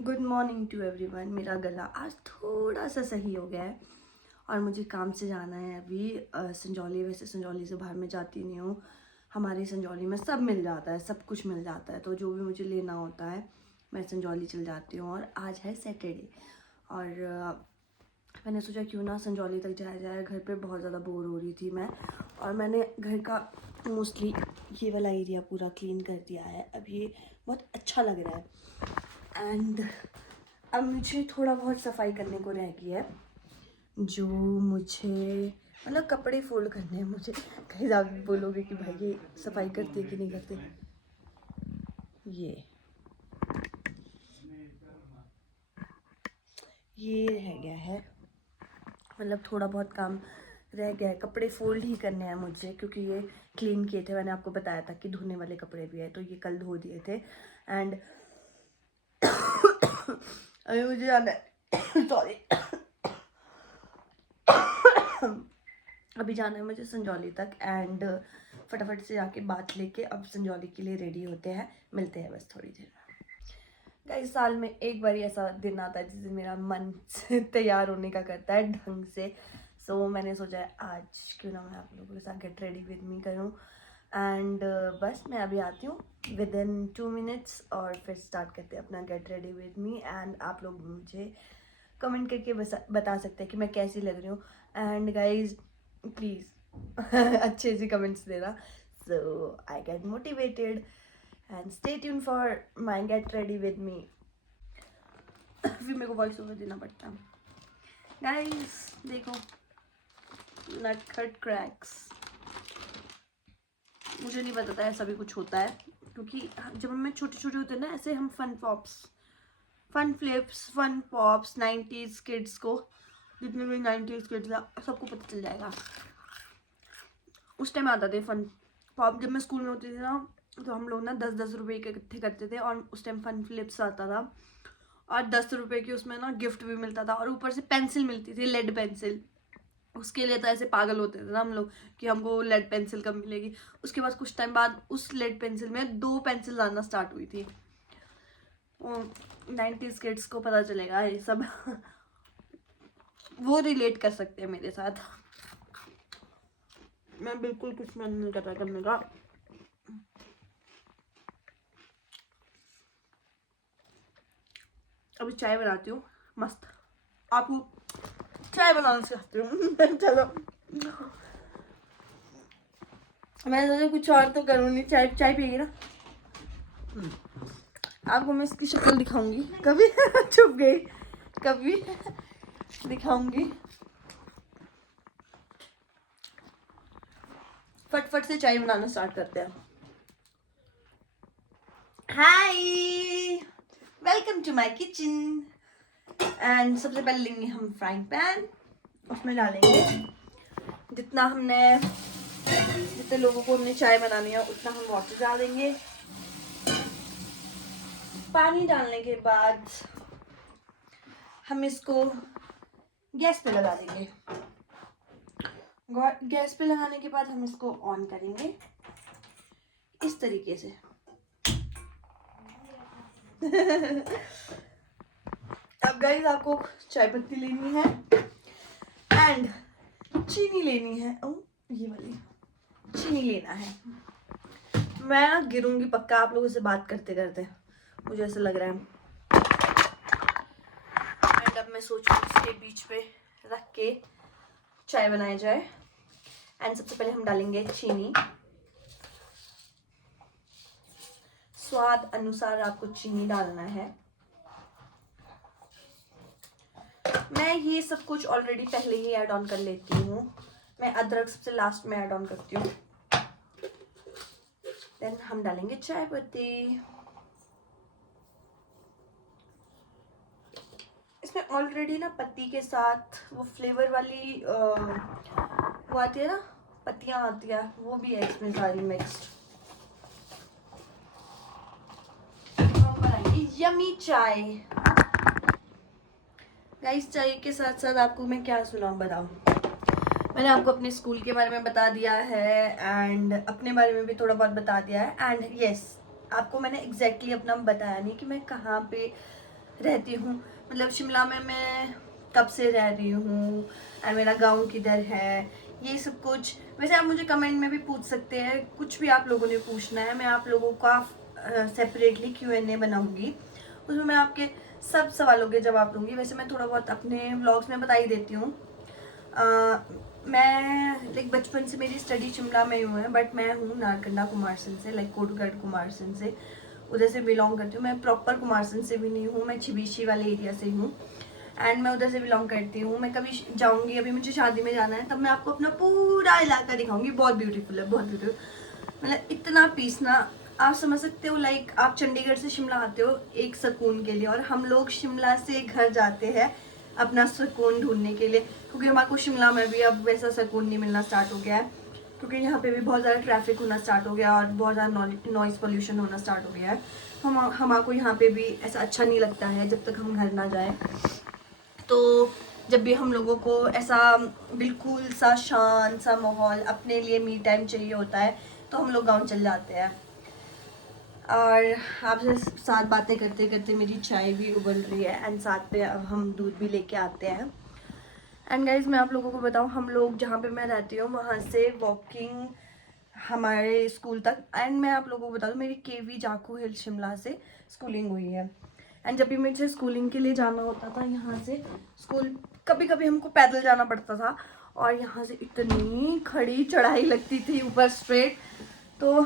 Good morning to everyone. मेरा गला आज थोड़ा सा सही हो गया है और मुझे काम से जाना है अभी संजौली। वैसे संजौली से बाहर मैं जाती नहीं हूँ। हमारी संजौली में सब मिल जाता है, सब कुछ मिल जाता है, तो जो भी मुझे लेना होता है मैं संजौली चल जाती हूँ। और आज है सैटरडे और मैंने सोचा क्यों ना संजौली तक जाया जाए। घर पे बहुत ज़्यादा बोर हो रही थी मैं, और मैंने घर का मोस्टली ये वाला एरिया पूरा क्लीन कर दिया है। अब ये बहुत अच्छा लग रहा है। एंड अब मुझे थोड़ा बहुत सफाई करने को रह गई है, जो मुझे मतलब कपड़े फोल्ड करने हैं मुझे। कहीं आप बोलोगे कि भाई ये सफाई करते कि नहीं करते। ये रह गया है, मतलब थोड़ा बहुत काम रह गया है। कपड़े फोल्ड ही करने हैं मुझे, क्योंकि ये क्लीन किए थे। मैंने आपको बताया था कि धोने वाले कपड़े भी है, तो ये कल धो दिए थे। एंड अभी मुझे जाना है सॉरी अभी जाना है मुझे संजौली तक। एंड फटाफट से जाके बात लेके अब संजौली के लिए रेडी होते हैं। मिलते हैं बस थोड़ी देर में। गाइस, साल में एक बार ऐसा दिन आता है जिस दिन मेरा मन तैयार होने का करता है ढंग से। सो मैंने सोचा है आज क्यों ना मैं आप लोगों के साथ गेट रेडी विद मी करूँ। एंड बस मैं अभी आती हूँ विद इन 2 मिनट्स और फिर स्टार्ट करते हैं अपना gate ready with me. And आप लोग मुझे कमेंट करके बता सकते हैं कि मैं कैसी लग रही हूँ। एंड गाइज प्लीज़ अच्छे से कमेंट्स देना, so I get motivated. And stay tuned for my get ready with me. फिर मेरे को वॉइस ओवर देना पड़ता है। गाइज देखो, नटखट क्रैक्स। मुझे नहीं पता था ऐसा भी कुछ होता है, क्योंकि जब हमें छोटे छोटे होते हैं ना, ऐसे हम fun flips fun pops 90s kids को, जितने भी 90s किड्स है सबको पता चल जाएगा। उस टाइम आता थे फन पॉप। जब मैं स्कूल में होती थी ना, तो हम लोग ना 10-10 रुपए इकट्ठे करते थे, और उस टाइम फन फ्लिप्स आता था और 10 रुपए की उसमें ना गिफ्ट भी मिलता था, और ऊपर से पेंसिल मिलती थी, लेड पेंसिल। उसके लिए तो ऐसे पागल होते थे ना हम लोग कि हमको लेड पेंसिल कब मिलेगी। उसके बाद कुछ टाइम बाद उस लेड पेंसिल में 2 पेंसिल आना स्टार्ट हुई थी। 90s किड्स को पता चलेगा ये सब वो रिलेट कर सकते हैं मेरे साथ। मैं बिल्कुल कुछ मन नहीं कर रहा करने का। अभी चाय बनाती हूँ मस्त। आपको चाय बनाना सिखाती हूँ चलो। मैं सोचा कुछ और तो करूँ नहीं, चाय चाय पिएगी ना। आपको मैं इसकी शक्ल दिखाऊंगी कभी छुप गई, कभी दिखाऊंगी। फटफट से चाय बनाना स्टार्ट करते हैं। Hi, welcome to my kitchen. And सबसे पहले लेंगे हम फ्राइंग पैन, उसमें डालेंगे जितने लोगों को हमने चाय बनानी है उतना हम वाटर डाल देंगे। पानी डालने के बाद हम इसको गैस पे लगा देंगे। गैस पे लगाने के बाद हम इसको ऑन करेंगे इस तरीके से अब गाइस आपको चाय पत्ती लेनी है एंड चीनी लेनी है। ये वाली चीनी लेना है। मैं ना गिरूंगी पक्का आप लोगों से बात करते करते, मुझे ऐसा लग रहा है। एंड अब मैं सोच रही हूँ इसके बीच पे रख के चाय बनाई जाए। एंड सबसे पहले हम डालेंगे चीनी। स्वाद अनुसार आपको चीनी डालना है। मैं ये सब कुछ ऑलरेडी पहले ही ऐड ऑन कर लेती हूँ। मैं अदरक सबसे लास्ट में ऐड ऑन करती हूँ। देन हम डालेंगे चाय पत्ती। इसमें ऑलरेडी ना पत्ती के साथ वो फ्लेवर वाली वो आती है ना, पत्तियां आती है, वो भी है इसमें सारी मिक्स्ड। हम बनाएंगे यमी चाय। गाइस, चाय के साथ साथ आपको मैं क्या सुनाऊं बताऊं। मैंने आपको अपने स्कूल के बारे में बता दिया है एंड अपने बारे में भी थोड़ा बहुत बता दिया है। एंड यस, आपको मैंने एग्जैक्टली अपना बताया नहीं कि मैं कहाँ पे रहती हूँ, मतलब शिमला में मैं कब से रह रही हूँ और मेरा गांव किधर है, ये सब कुछ। वैसे आप मुझे कमेंट में भी पूछ सकते हैं, कुछ भी आप लोगों ने पूछना है, मैं आप लोगों का सेपरेटली Q&A बनाऊंगी, उसमें मैं आपके सब सवालों के जवाब दूंगी। वैसे मैं थोड़ा बहुत अपने व्लॉग्स में बता ही देती हूँ। मैं लाइक बचपन से मेरी स्टडी शिमला में ही हुई है, बट मैं हूँ नारकंडा कुमारसैन से, लाइक कोटगढ़ कुमारसैन से, उधर से बिलोंग करती हूँ। मैं प्रॉपर कुमारसैन से भी नहीं हूँ, मैं छिबीशी वाले एरिया से हूँ एंड मैं उधर से बिलोंग करती हूँ। मैं कभी जाऊँगी, अभी मुझे शादी में जाना है, तब मैं आपको अपना पूरा इलाका दिखाऊंगी। बहुत ब्यूटीफुल है, बहुत ब्यूटीफुल, मतलब इतना पीस ना, आप समझ सकते हो। लाइक आप चंडीगढ़ से शिमला आते हो एक सुकून के लिए, और हम लोग शिमला से घर जाते हैं अपना सुकून ढूंढने के लिए, क्योंकि हमारे को शिमला में भी अब वैसा सुकून नहीं मिलना स्टार्ट हो गया है, क्योंकि यहाँ पे भी बहुत ज़्यादा ट्रैफिक होना स्टार्ट हो गया और बहुत ज़्यादा नॉइज़ पोल्यूशन होना स्टार्ट हो गया है। हमारे को यहाँ पे भी ऐसा अच्छा नहीं लगता है जब तक हम घर ना जाए। तो जब भी हम लोगों को ऐसा बिल्कुल सा शांत सा माहौल, अपने लिए मी टाइम चाहिए होता है, तो हम लोग गाँव चल जाते हैं। और आपसे साथ बातें करते करते मेरी चाय भी उबल रही है एंड साथ में अब हम दूध भी लेके आते हैं। एंड गाइज मैं आप लोगों को बताऊं, हम लोग जहाँ पे मैं रहती हूँ वहाँ से वॉकिंग हमारे स्कूल तक, एंड मैं आप लोगों को बता दूँ मेरी KV जाखू हिल शिमला से स्कूलिंग हुई है। एंड जब भी मुझे स्कूलिंग के लिए जाना होता था यहाँ से स्कूल, कभी कभी हमको पैदल जाना पड़ता था, और यहाँ से इतनी खड़ी चढ़ाई लगती थी ऊपर स्ट्रेट। तो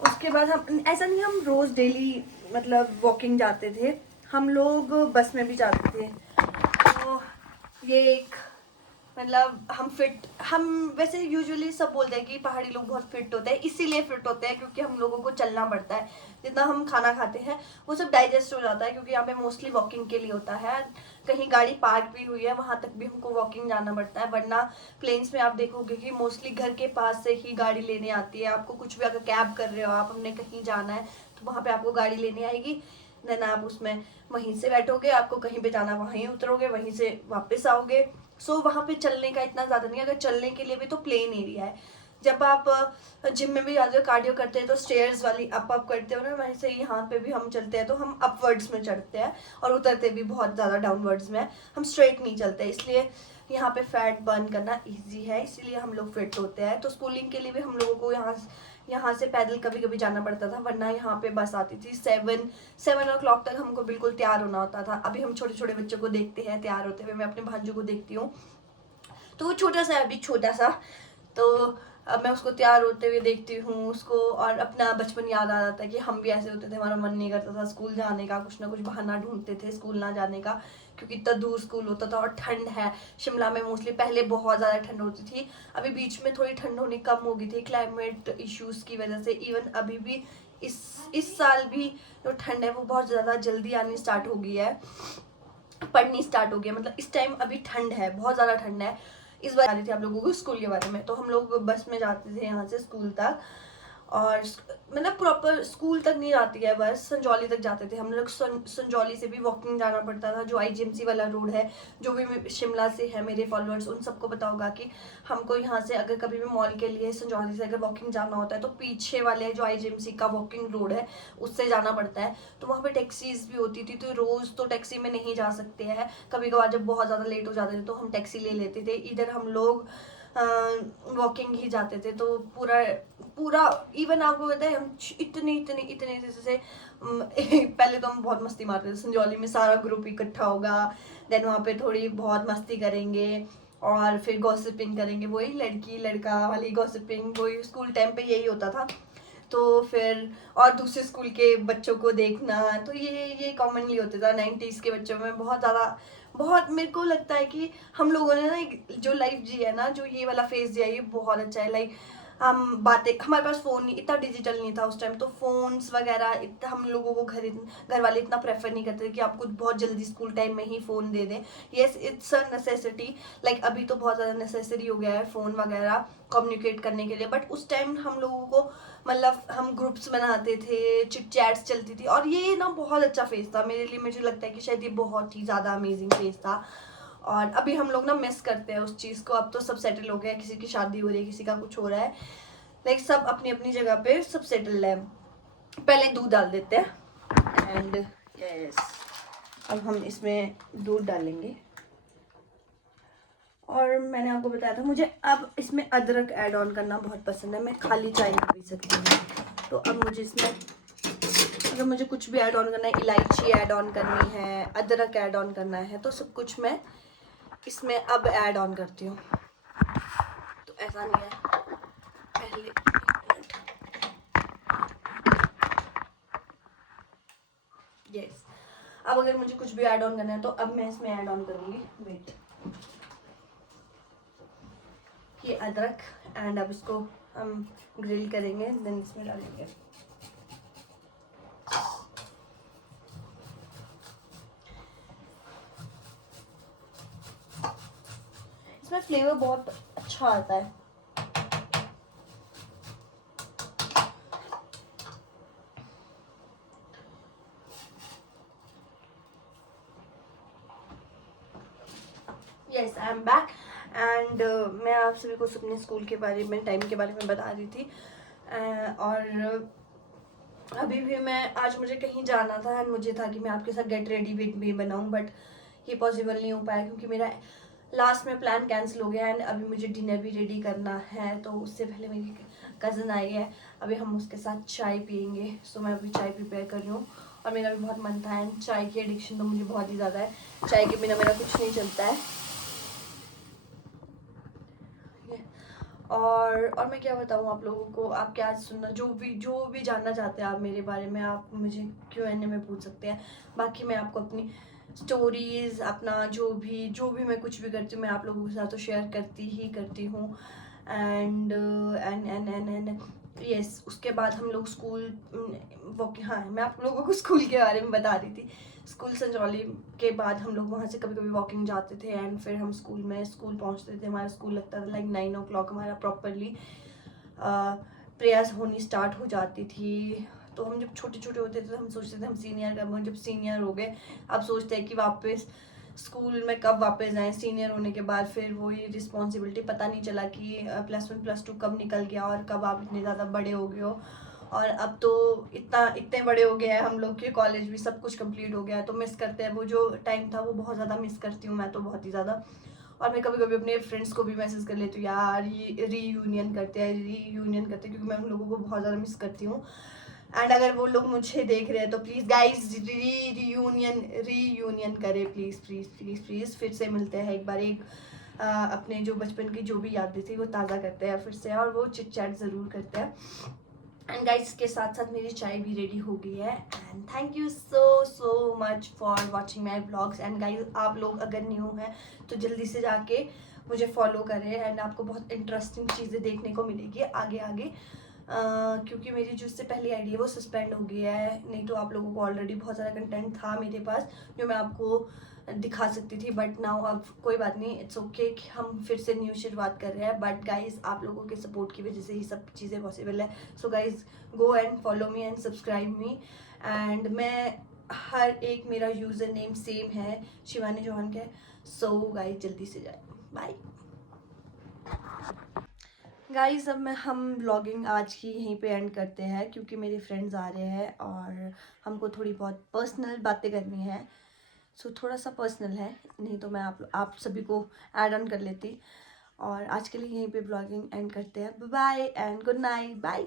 उसके बाद हम ऐसा नहीं, हम रोज़ डेली मतलब वॉकिंग जाते थे, हम लोग बस में भी जाते थे। तो ये एक मतलब हम वैसे यूजुअली सब बोलते हैं कि पहाड़ी लोग बहुत फिट होते हैं, इसीलिए फिट होते हैं क्योंकि हम लोगों को चलना पड़ता है। जितना हम खाना खाते हैं वो सब डाइजेस्ट हो जाता है, क्योंकि यहाँ पे मोस्टली वॉकिंग के लिए होता है। कहीं गाड़ी पार्क भी हुई है वहाँ तक भी हमको वॉकिंग जाना पड़ता है, वरना प्लेन्स में आप देखोगे कि मोस्टली घर के पास से ही गाड़ी लेने आती है। आपको कुछ भी अगर कैब कर रहे हो आप, हमने कहीं जाना है तो वहाँ पे आपको गाड़ी लेने आएगी, देन आप उसमें वहीं से बैठोगे, आपको कहीं पे जाना वहीं उतरोगे, वहीं से वापस आओगे। सो वहाँ पे चलने का इतना ज़्यादा नहीं है, अगर चलने के लिए भी तो प्लेन एरिया है। जब आप जिम में भी जाते हो कार्डियो करते हैं तो स्टेयर्स वाली अप करते हो ना, वैसे ही यहाँ पे भी हम चलते हैं तो हम अपवर्ड्स में चढ़ते हैं और उतरते भी बहुत ज़्यादा डाउनवर्ड्स में, हम स्ट्रेट नहीं चलते। इसलिए यहाँ पे फैट बर्न करना ईजी है, इसीलिए हम लोग फिट होते हैं। तो स्कूलिंग के लिए भी हम लोगों को यहाँ से पैदल कभी कभी जाना पड़ता था, वरना यहाँ पे बस आती थी। 7 o'clock तक हमको बिल्कुल तैयार होना होता था। अभी हम छोटे छोटे बच्चों को देखते हैं तैयार होते हुए, मैं अपने भांजों को देखती हूँ तो वो छोटा सा है अभी, छोटा सा, तो अब मैं उसको तैयार होते हुए देखती हूँ उसको, और अपना बचपन याद आ जाता है कि हम भी ऐसे होते थे, हमारा मन नहीं करता था स्कूल जाने का, कुछ ना कुछ बहाना ढूंढते थे स्कूल ना जाने का, क्योंकि इतना दूर स्कूल होता था और ठंड है शिमला में मोस्टली। पहले बहुत ज़्यादा ठंड होती थी, अभी बीच में थोड़ी ठंड होनी कम हो गई थी क्लाइमेट इश्यूज़ की वजह से। इवन अभी भी इस साल भी जो ठंड है वो बहुत ज़्यादा जल्दी आनी स्टार्ट हो गई है, पड़नी स्टार्ट हो गया। मतलब इस टाइम अभी ठंड है, बहुत ज़्यादा ठंड है। इस बार आ रही थी आप लोगों को स्कूल के बारे में, तो हम लोग बस में जाते थे यहाँ से स्कूल तक, और मतलब प्रॉपर स्कूल तक नहीं जाती है बस, संजौली तक जाते थे हम लोग। संजौली से भी वॉकिंग जाना पड़ता था, जो IGMC वाला रोड है। जो भी शिमला से है मेरे फॉलोअर्स उन सबको पता होगा कि हमको यहाँ से अगर कभी भी मॉल के लिए संजौली से अगर वॉकिंग जाना होता है तो पीछे वाले जो IGMC का वॉकिंग रोड है उससे जाना पड़ता है। तो वहाँ पे टैक्सीज भी होती थी, तो रोज़ तो टैक्सी में नहीं जा सकते हैं, कभी कभार जब बहुत ज़्यादा लेट हो जाते थे तो हम टैक्सी ले लेते थे। इधर हम लोग वॉकिंग ही जाते थे, तो पूरा पूरा इवन आपको पता है हम इतने जैसे पहले तो हम बहुत मस्ती मारते थे संजौली में, सारा ग्रुप इकट्ठा होगा, देन वहाँ पे थोड़ी बहुत मस्ती करेंगे और फिर गॉसिपिंग करेंगे, वही लड़की लड़का वाली गॉसिपिंग, वही स्कूल टाइम पे यही होता था। तो फिर और दूसरे स्कूल के बच्चों को देखना, तो ये कॉमनली होता था 90s के बच्चों में। बहुत ज़्यादा, बहुत मेरे को लगता है कि हम लोगों ने ना जो लाइफ जी है ना, जो ये वाला फेज दिया है, ये बहुत अच्छा है। लाइक हम बातें, हमारे पास फ़ोन नहीं, इतना डिजिटल नहीं था उस टाइम, तो फ़ोन्स वगैरह इतना हम लोगों को घर वाले इतना प्रेफर नहीं करते कि आपको बहुत जल्दी स्कूल टाइम में ही फ़ोन दे दें। Yes, it's a necessity, like अभी तो बहुत ज़्यादा नेसेसरी हो गया है फ़ोन वगैरह कम्युनिकेट करने के लिए, बट उस टाइम हम लोगों को मतलब हम ग्रुप्स बनाते थे, चिट चैट्स चलती थी, और ये ना बहुत अच्छा फेज था मेरे लिए। मुझे लगता है कि शायद ये बहुत ही ज़्यादा अमेजिंग फेज था, और अभी हम लोग ना मिस करते हैं उस चीज़ को। अब तो सब सेटल हो गया है, किसी की शादी हो रही है, किसी का कुछ हो रहा है, लाइक सब अपनी अपनी जगह पे सब सेटल है। पहले दूध डाल देते हैं एंड यस, अब हम इसमें दूध डालेंगे। और मैंने आपको बताया था मुझे अब इसमें अदरक ऐड ऑन करना बहुत पसंद है, मैं खाली चाय नहीं पी सकती हूँ। तो अब मुझे इसमें अगर मुझे कुछ भी ऐड ऑन करना है, इलायची ऐड ऑन करनी है, अदरक ऐड ऑन करना है, तो सब कुछ मैं इसमें अब ऐड ऑन करती हूँ। तो ऐसा नहीं है, पहले यस। अब अगर मुझे कुछ भी ऐड ऑन करना है तो अब मैं इसमें ऐड ऑन करूँगी, वेट, ये अदरक, एंड अब इसको हम ग्रिल करेंगे, देन इसमें डालेंगे। इसमें फ्लेवर बहुत अच्छा आता है। Yes, I am back and मैं आप सभी को अपने स्कूल के बारे में, टाइम के बारे में बता रही थी। और अभी भी मैं, आज मुझे कहीं जाना था एंड मुझे था कि मैं आपके साथ गेट रेडी विद मी बनाऊं, बट ये पॉसिबल नहीं हो पाया क्योंकि मेरा लास्ट में प्लान कैंसिल हो गया एंड अभी मुझे डिनर भी रेडी करना है। तो उससे पहले मेरी कज़न आई है, अभी हम उसके साथ चाय पियेंगे। सो मैं अभी चाय प्रिपेयर कर रही हूँ और मेरा भी बहुत मन था एंड चाय की एडिक्शन तो मुझे बहुत ही ज़्यादा है, चाय के बिना मेरा कुछ नहीं चलता है। और मैं क्या बताऊँ आप लोगों को, आप क्या सुनना, जो भी जानना चाहते हैं आप मेरे बारे में, आप मुझे Q&A में पूछ सकते हैं। बाकी मैं आपको अपनी स्टोरीज़, अपना जो भी मैं कुछ भी करती हूँ, मैं आप लोगों के साथ तो शेयर करती हूँ। एंड यस, उसके बाद हम लोग स्कूल हाँ, मैं आप लोगों को स्कूल के बारे में बता रही थी। स्कूल संजौली के बाद हम लोग वहाँ से कभी कभी वॉकिंग जाते थे एंड फिर हम स्कूल पहुँचते थे। हमारा स्कूल लगता था लाइक 9 o'clock, हमारा प्रॉपरली प्रेयर्स होनी स्टार्ट हो जाती थी। तो हम जब छोटे छोटे होते थे तो हम सोचते थे हम सीनियर कब, जब सीनियर हो गए अब सोचते हैं कि वापस स्कूल में कब वापस जाएं। सीनियर होने के बाद फिर वही रिस्पॉन्सिबिलिटी, पता नहीं चला कि +1 +2 कब निकल गया और कब आप इतने ज़्यादा बड़े हो गए हो। और अब तो इतने बड़े हो गए हैं हम लोग के, कॉलेज भी सब कुछ कंप्लीट हो गया है, तो मिस करते हैं वो जो टाइम था, वो बहुत ज़्यादा मिस करती हूँ मैं तो, बहुत ही ज़्यादा। और मैं कभी कभी अपने फ्रेंड्स को भी मैसेज कर लेती हूँ, यार रीयूनियन करते हैं, क्योंकि मैं उन लोगों को बहुत ज़्यादा मिस करती हूँ। एंड अगर वो लोग मुझे देख रहे हैं तो प्लीज़ गाइज रीयूनियन करें, प्लीज़ प्लीज़ प्लीज़ प्लीज़। फिर से मिलते हैं एक बार, अपने जो बचपन की जो भी यादें थी वो ताज़ा करते हैं फिर से, और वो चिट चैट ज़रूर करते हैं। एंड गाइज के साथ साथ मेरी चाय भी रेडी हो गई है। And thank you so much for watching my blogs. And guys आप लोग अगर न्यू हैं तो जल्दी से जाके मुझे फॉलो करें एंड आपको बहुत इंटरेस्टिंग चीज़ें देखने को मिलेगी आगे आगे। क्योंकि मेरी जो इससे पहली आईडी है वो सस्पेंड हो गई है, नहीं तो आप लोगों को ऑलरेडी बहुत सारा कंटेंट था मेरे पास जो मैं आपको दिखा सकती थी, बट नाउ अब कोई बात नहीं, इट्स ओके कि हम फिर से न्यू शुरुआत कर रहे हैं। बट गाइज आप लोगों के सपोर्ट की वजह से ही सब चीज़ें पॉसिबल है। So guys go and follow me and subscribe me. And मैं हर एक, मेरा यूज़र नेम सेम है, शिवानी चौहान का। सो गाइज जल्दी से जाए, बाय गाइज। अब हम व्लॉगिंग आज की यहीं पे एंड करते हैं क्योंकि मेरे फ्रेंड्स आ रहे हैं और हमको थोड़ी बहुत पर्सनल बातें करनी है। सो थोड़ा सा पर्सनल है, नहीं तो मैं आप सभी को ऐड ऑन कर लेती। और आज के लिए यहीं पे ब्लॉगिंग एंड करते हैं। Bye and good night, bye.